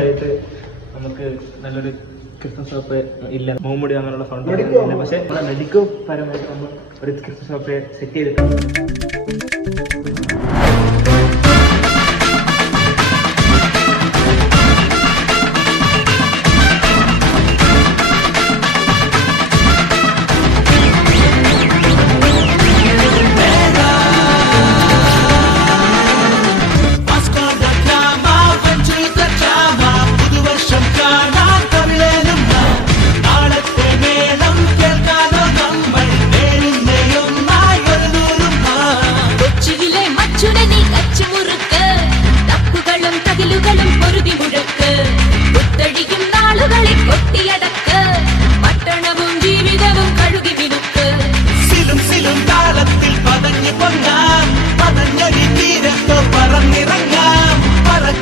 ആയിട്ട് നമുക്ക് നല്ലൊരു ക്രിസ്മസ് ഷോപ്പ് ഇല്ല, മുഹമ്മദി അങ്ങനെയുള്ള ഫണ്ട് ഇല്ല. പക്ഷെ മെഡിക്കോ പരമായിട്ട് നമ്മൾ ഒരു ക്രിസ്മസ് ഷോപ്പ് സെറ്റ് ചെയ്തിട്ടുണ്ട്.